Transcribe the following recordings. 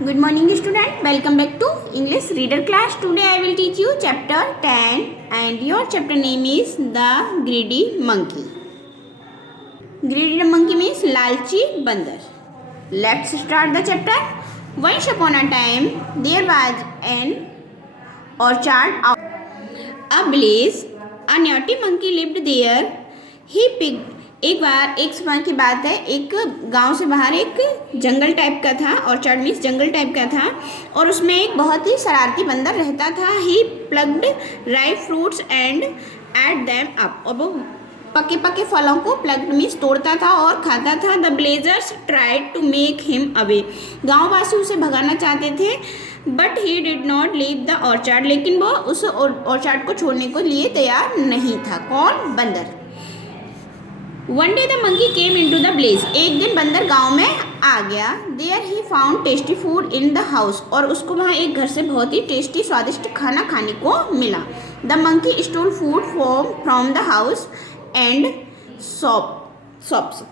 Good morning student, welcome back to English reader class. Today I will teach you chapter 10 and your chapter name is The Greedy Monkey. Greedy monkey means lalchi bandar. Let's start the chapter. Once upon a time there was an orchard of a village. A naughty monkey lived there. He picked एक समय की बात है, एक गांव से बाहर एक जंगल टाइप का था, ऑर्चर्ड मीन्स जंगल टाइप का था, और उसमें एक बहुत ही शरारती बंदर रहता था. He plucked ripe fruits and ate them up, और वो पके पके फलों को प्लग्ड मीन्स तोड़ता था और खाता था. The villagers tried to make him away, गाँववासी उसे भगाना चाहते थे, but he did not leave the orchard, लेकिन वो उस ऑर्चर्ड को छोड़ने को लिए तैयार नहीं था. कौन? बंदर. One day the monkey came into the village, एक दिन बंदर गांव में आ गया. There he found tasty food in the house, और उसको वहाँ एक घर से बहुत ही टेस्टी स्वादिष्ट खाना खाने को मिला. The monkey stole food from the house and shops,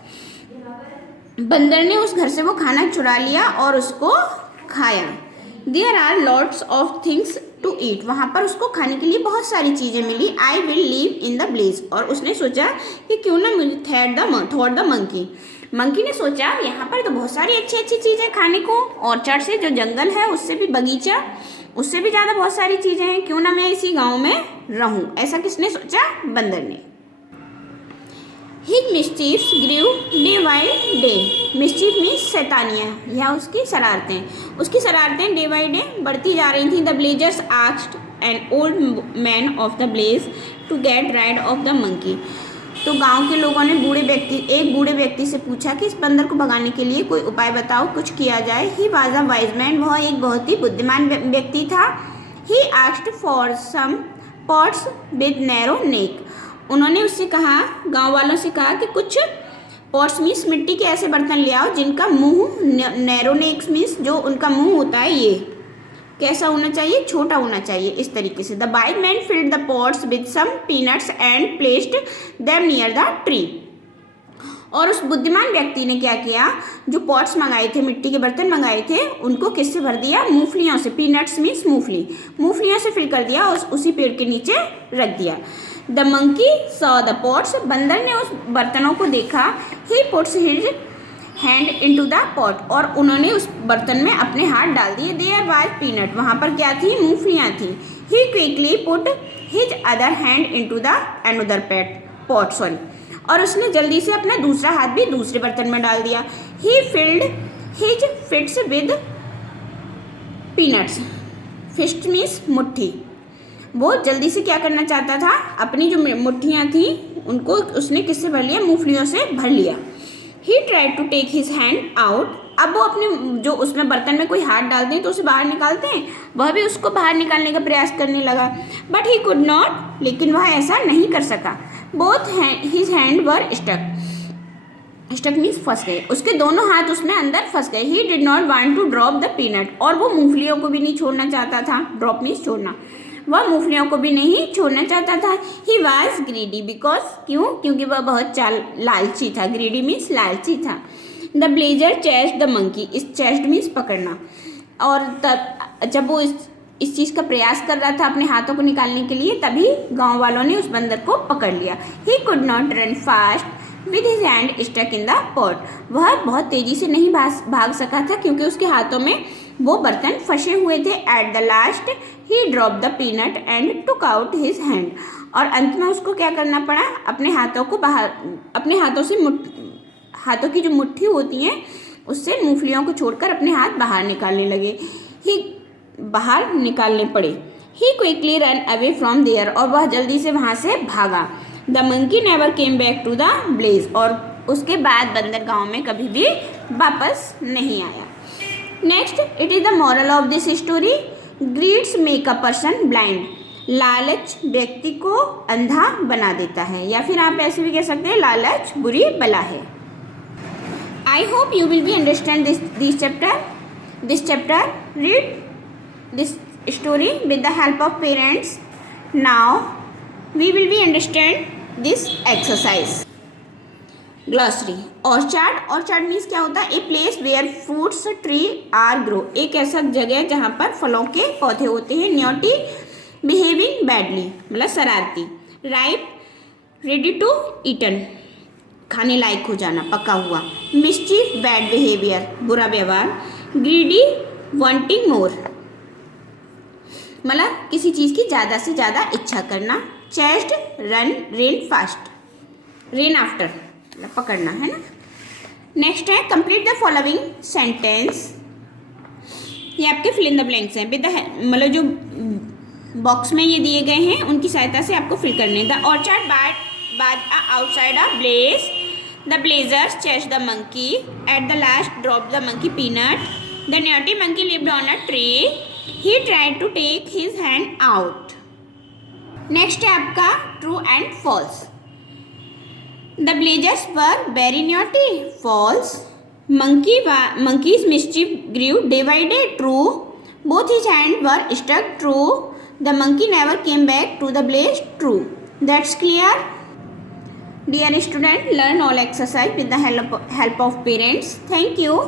बंदर ने उस घर से वो खाना चुरा लिया और उसको खाया. There are lots of things to eat, वहाँ पर उसको खाने के लिए बहुत सारी चीज़ें मिली. I will live in the village, और उसने सोचा कि क्यों ना थॉट द मंकी, मंकी ने सोचा यहाँ पर तो बहुत सारी अच्छी अच्छी चीज़ें खाने को, ऑर्चर्ड से जो जंगल है उससे भी बगीचा, उससे भी ज़्यादा बहुत सारी चीज़ें हैं, क्यों ना मैं इसी गाँव में रहूँ. ऐसा किसने सोचा? बंदर ने. His mischiefs grew day by day. Mischief means शैतानियाँ या उसकी शरारतें डे बाई डे बढ़ती जा रही थी. The villagers asked an old man of the village to get rid of the monkey. तो गांव के लोगों ने एक बूढ़े व्यक्ति से पूछा कि इस बंदर को भगाने के लिए कोई उपाय बताओ, कुछ किया जाए. He was a wise man, वह एक बहुत ही बुद्धिमान व्यक्ति था. He asked for some pots with narrow neck. उन्होंने उससे कहा, गांव वालों से कहा कि कुछ पॉट्स मीन्स मिट्टी के ऐसे बर्तन ले आओ जिनका मुंह, नैरो नेक्स मीन्स जो उनका मुंह होता है ये कैसा होना चाहिए? छोटा होना चाहिए, इस तरीके से. The wise man filled the pots with some peanuts and placed them near the tree, और उस बुद्धिमान व्यक्ति ने क्या किया, जो पॉट्स मंगाए थे, मिट्टी के बर्तन मंगाए थे, उनको किससे भर दिया? मूंगफलियों से. पीनट्स मीन्स मूंगफलियों से फिल कर दिया और उसी पेड़ के नीचे रख दिया. The monkey saw the pots, बंदर ने उस बर्तनों को देखा. He puts his hand into the pot, और उन्होंने उस बर्तन में अपने हाथ डाल दिए. देयर वाज पीनट, वहाँ पर क्या थी? मूंगफलियाँ थी. He quickly put his other hand into the another pot sorry, और उसने जल्दी से अपना दूसरा हाथ भी दूसरे बर्तन में डाल दिया. He filled his fists with peanuts, fist means मुट्ठी. वो जल्दी से क्या करना चाहता था? अपनी जो मुट्ठियाँ थी उनको उसने किससे भर लिया? मूंगफलियों से भर लिया. He tried to take his hand out, अब वो अपने जो उसमें बर्तन में कोई हाथ डालते हैं तो उसे बाहर निकालते हैं, वह भी उसको बाहर निकालने का प्रयास करने लगा. बट ही कुड नॉट, लेकिन वह ऐसा नहीं कर सका. Both his hand were stuck means फंस गए, उसके दोनों हाथ उसमें अंदर फंस गए. He did not want to drop the peanut, और वो मूंगफलियों को भी नहीं छोड़ना चाहता था. ड्रॉप मीन्स छोड़ना, वह मूंगफलियों को भी नहीं छोड़ना चाहता था. ही वॉज ग्रीडी बिकॉज, क्योंकि वह बहुत लालची था. ग्रीडी मीन्स लालची था. The villager chased the monkey, इस चेस्ड मीन्स पकड़ना, और तब जब वो इस चीज़ का प्रयास कर रहा था अपने हाथों को निकालने के लिए, तभी गांव वालों ने उस बंदर को पकड़ लिया. He could not run fast with his hand stuck in the pot, वह बहुत तेज़ी से नहीं भाग सका था क्योंकि उसके हाथों में वो बर्तन फंसे हुए थे. Eight the last he drop the peanut and took out his hand, और अंत में उसको क्या करना पड़ा? अपने हाथों को बाहर, अपने हाथों से हाथों की जो मुट्ठी होती है उससे मूंगफलियों को छोड़कर अपने हाथ बाहर निकालने लगे. बाहर निकालने पड़े. He quickly run away from there, और वह जल्दी से वहाँ से भागा. The monkey never came back to the village, और उसके बाद बंदर गाँव में कभी भी वापस नहीं आया. Next, it is the moral of this story. Grids make a person blind, लालच व्यक्ति को अंधा बना देता है, या फिर आप ऐसे भी कह सकते हैं लालच बुरी बला है. I hope you will be understand this chapter. Read this story with the help of parents. Now we will be understand this exercise. Glossary. Orchard means क्या होता है? A place where fruits tree are grow, एक ऐसा जगह जहाँ पर फलों के पौधे होते हैं। न्योटी बिहेविंग बैडली मतलब शरारती। राइप रेडी टू ईटन खाने लायक हो जाना, पका हुआ। मिस्चीफ बैड बिहेवियर बुरा व्यवहार। ग्रीडी वांटिंग मोर मतलब किसी चीज़ की ज़्यादा से ज़्यादा इच्छा करना। Chest run rain fast, rain after मतलब पकड़ना, है ना। नेक्स्ट है कंप्लीट द फॉलोइंग सेंटेंस। ये आपके फिल इन द ब्लैंक्स हैं विद द मतलब जो बॉक्स में ये दिए गए हैं उनकी सहायता से आपको फिल करने। The orchard was outside a village, the villagers chased the monkey, at the last drop the monkey peanut, the naughty monkey lived on a tree, he tried to take his hand out. Next है आपका true and false. The villagers were very naughty, false. Monkey's mischief grew day by day, true. Both his hands were stuck, true. The monkey never came back to the blaze, true. That's clear. Dear student, learn all exercise with the help of parents. Thank you.